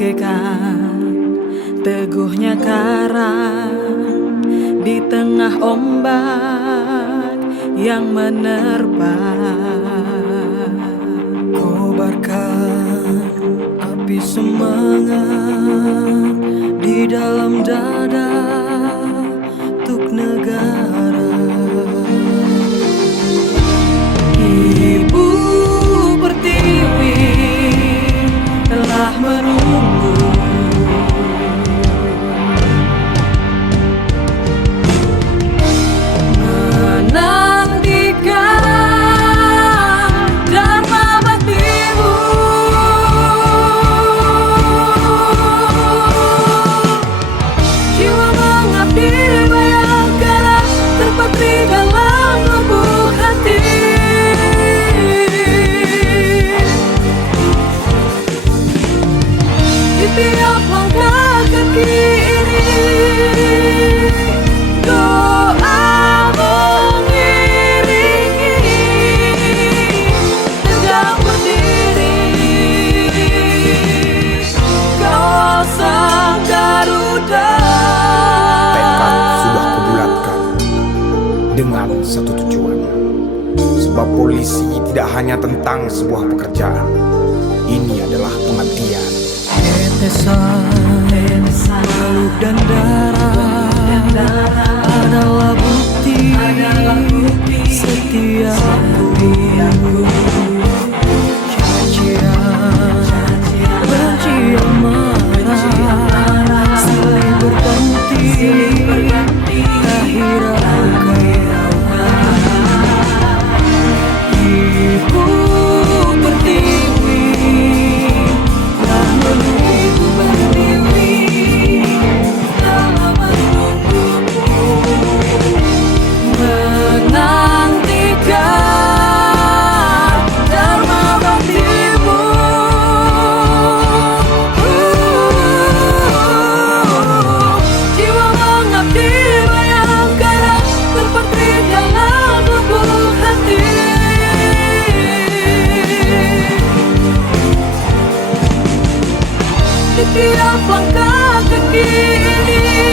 bagaikan teguhnya karang di tengah ombak yang menerpa. Kobarkan api semangat di dalam dada untuk negara. Ibu Pertiwi telah menunggu, menantikan dharma baktimu. Jiwa mengabdi bayangkara terpatri dalam lubuk hati. Di tiap langkah kaki ini, doa mengiringi tegak berdiri kawasan Garuda. Tekad sudah kubulatkan dengan satu tujuan. Sebab polisi tidak hanya tentang sebuah pekerjaan. Ini adalah pengabdian. Tetesan peluk dan darah adalah bukti setiaku. Cacian, benci, amarah silih berganti, akhirnya Ibu Pertiwi telah menunggu, telah menunggumu, menantikan dharma baktimu. Jiwa mengabdi bayangkara terpatri dalam lubuk hati. Di tiap langkah kaki ini,